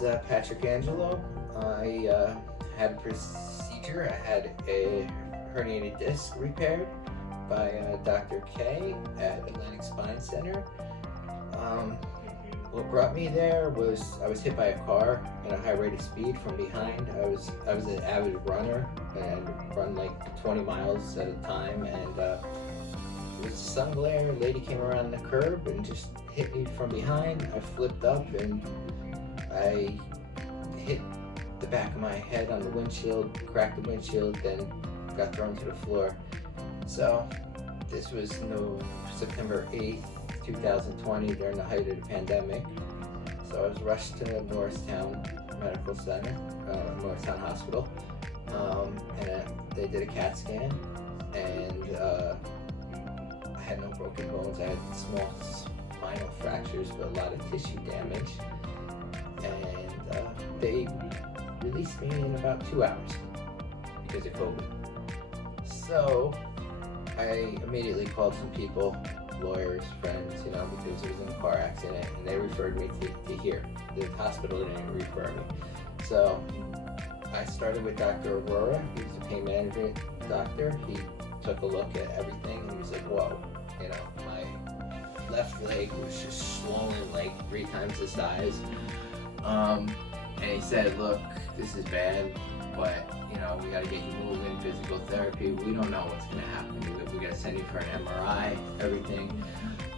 is Patrick Angelo. I had a procedure. I had a herniated disc repaired by Dr. K at Atlantic Spine Center. What brought me there was I was hit by a car at a high rate of speed from behind. I was an avid runner and run like 20 miles at a time, and it was sun glare. A lady came around the curb and just hit me from behind. I flipped up and I hit the back of my head on the windshield, cracked the windshield, then got thrown to the floor. So this was September 8th, 2020, during the height of the pandemic. So I was rushed to Norristown Medical Center, Norristown Hospital, and they did a CAT scan, and I had no broken bones. I had small spinal fractures, but a lot of tissue damage, and they released me in about 2 hours because of COVID. So I immediately called some people, lawyers, friends, because I was in a car accident, and they referred me to here. The hospital didn't refer me. So I started with Dr. Aurora. He was a pain management doctor. He took a look at everything, and he was like, whoa, my left leg was just swollen like 3 times the size. And he said, look, this is bad, but we gotta get you moving, physical therapy. We don't know what's gonna happen. We gotta send you for an MRI, everything.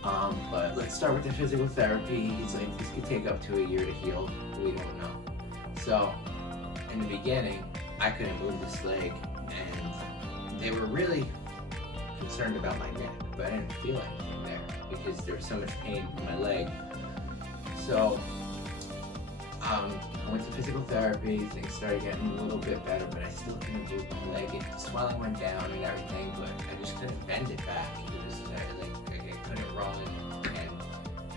But let's start with the physical therapy. He's like, this could take up to a year to heal. We don't know. So in the beginning, I couldn't move this leg, and they were really concerned about my neck, but I didn't feel anything there because there was so much pain in my leg. So I went to physical therapy. Things started getting a little bit better, but I still couldn't move my leg. The swelling went down and everything, but I just couldn't bend it back. It was I couldn't run, and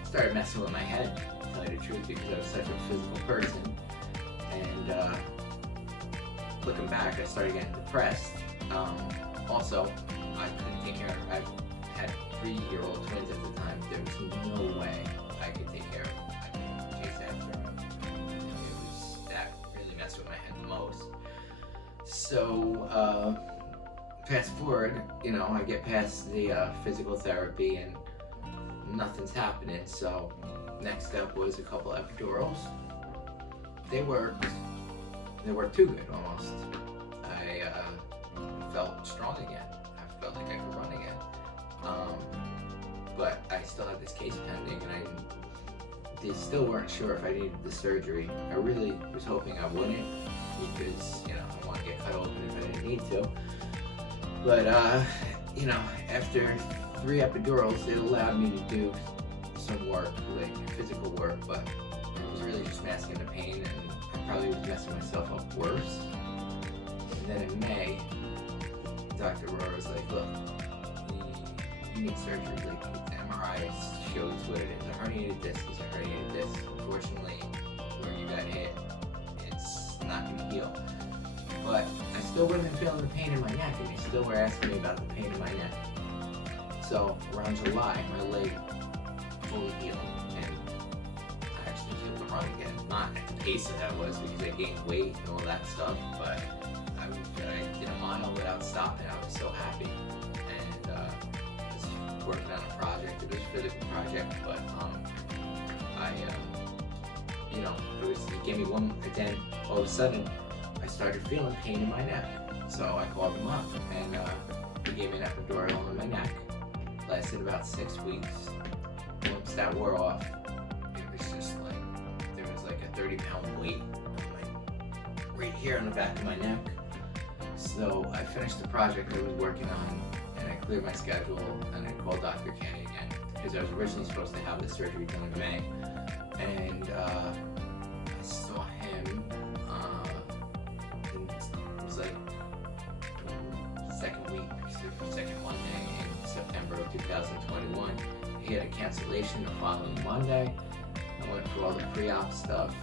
started messing with my head, to tell you the truth, because I was such a physical person. And looking back, I started getting depressed. Also, I couldn't take care of. I had 3-year-old twins at the time. There was no way I could take care of them. I couldn't chase after them. That really messed with my head the most. So fast forward, I get past the physical therapy and nothing's happening. So next step was a couple epidurals. They worked too good almost. I felt strong again. I felt like I could run again. But I still had this case pending, and they still weren't sure if I needed the surgery. I really was hoping I wouldn't, because I want to get cut open if I didn't need to. But after 3 epidurals, it allowed me to do some work, like physical work, but it was really just masking the pain, and I probably was messing myself up worse. And then in May, Dr. Aurora was like, look, you need surgery. Like, the MRI shows what it is. A herniated disc is a herniated disc. Unfortunately, where you got hit, it's not going to heal. But I still wasn't feeling the pain in my neck, and they still were asking me about the pain in my neck. So around July, my leg fully healed, and I actually was able to run again. Not at the pace that I was, because I gained weight and all that stuff, but I did a mile without stopping. I was so happy. And I was working on a project. It was a physical project, but it gave me one, and then all of a sudden I started feeling pain in my neck. So I called them up, and they gave me an epidural in my neck. Lasted about 6 weeks. Once that wore off, it was just like there was like a 30-pound weight right here on the back of my neck. So I finished the project I was working on, and I cleared my schedule, and I called Dr. K again, because I was originally supposed to have the surgery done in May. And I saw him, and it was like second Monday in September of 2021. He had a cancellation the following Monday. I went through all the pre-op stuff,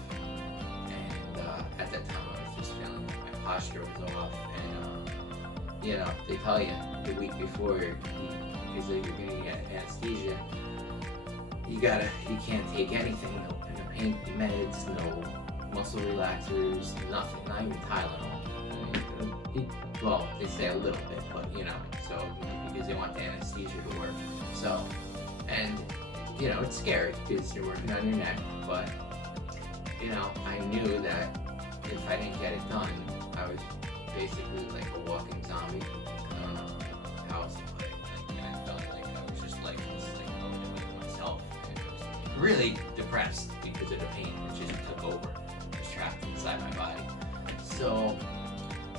and at that time I was just feeling like my posture was off, and they tell you the week before, because you're gonna get anesthesia, you can't take anything, no pain meds, no muscle relaxers, nothing, not even Tylenol. Well, they say a little bit, but you know, so because they want the anesthesia to work. So, and you know, it's scary because you're working on your neck, but you know, I knew that if I didn't get it done, I was basically like a walking zombie. I don't know how else to put it. And I felt like I was just like going with myself. And I was really depressed because of the pain. It just took over. It was trapped inside my body. So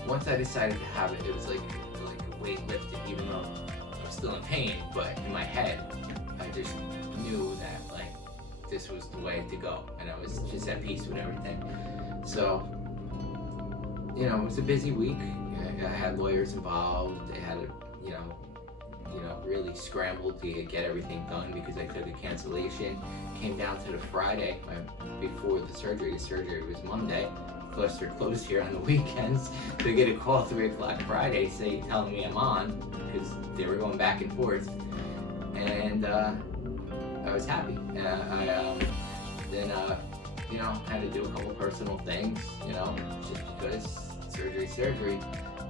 once I decided to have it, it was like a weight lifted, even though I was still in pain. But in my head, I just knew that like this was the way to go, and I was just at peace with everything. So, you know, it was a busy week. I had lawyers involved. I had to, you know, really scrambled to get everything done because I took a cancellation. Came down to the Friday before the surgery. The surgery was Monday. Of course, they're closed here on the weekends. So I get a call 3 o'clock Friday telling me I'm on because they were going back and forth. And I was happy. Then you know, had to do a couple personal things, you know, just because surgery,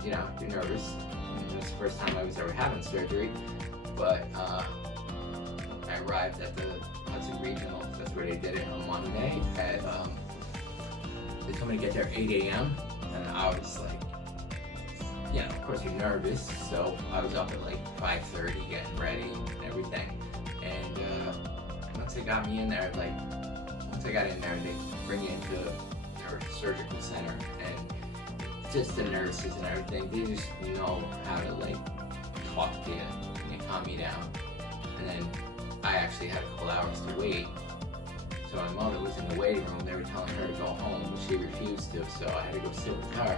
you know, you're nervous. And it was the first time I was ever having surgery, but I arrived at the Hudson Regional, that's where they did it on Monday. They told me to get there at 8 a.m. and I was like, you know, of course you're nervous, so I was up at like 5:30 getting ready and everything. And once they got me in there, once I got in there, they bring you into their surgical center, and just the nurses and everything, they just know how to like talk to you and they calm me down. And then I actually had a couple hours to wait. So my mother was in the waiting room. They were telling her to go home, but she refused to, so I had to go sit with her.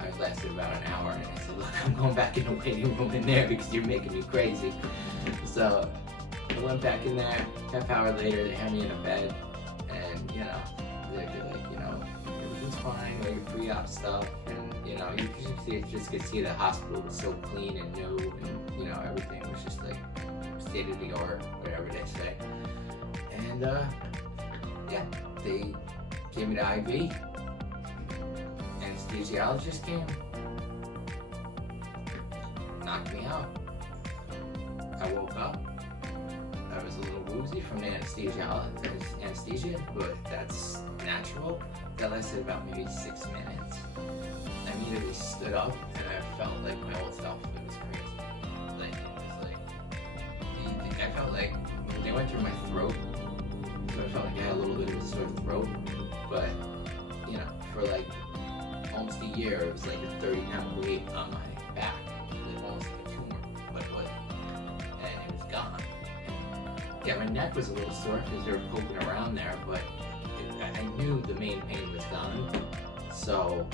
I lasted about an hour, and I said, look, I'm going back in the waiting room in there because you're making me crazy. So I went back in there. Half hour later, they had me in a bed, and you know, they're like, you know, everything's fine, all your pre-op stuff, and you know, you just could see the hospital was so clean and new, and you know, everything was just like state of the art, whatever they say. And yeah, they gave me the IV. Anesthesiologist came, knocked me out. I woke up. I was a little woozy from the anesthesia, but that's natural. That lasted about maybe 6 minutes. I immediately stood up and I felt like my old self. It was crazy. Like, it was like, I felt like they went through my throat, so I felt like I had a little bit of a sore throat. But, you know, for like almost a year, it was like a 30-pound weight on my back. It was almost like a tumor, but it wasn't. And it was gone. Yeah, my neck was a little sore because they were poking around there, but I knew the main pain was gone, so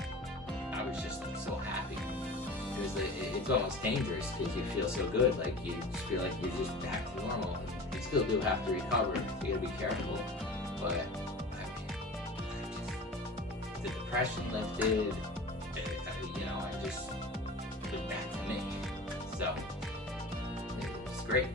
I was just like so happy. It was it's almost dangerous because you feel so good, like you just feel like you're just back to normal. You still do have to recover, so you gotta be careful. But I mean, the depression lifted. You know, I just went back to me. So it's great.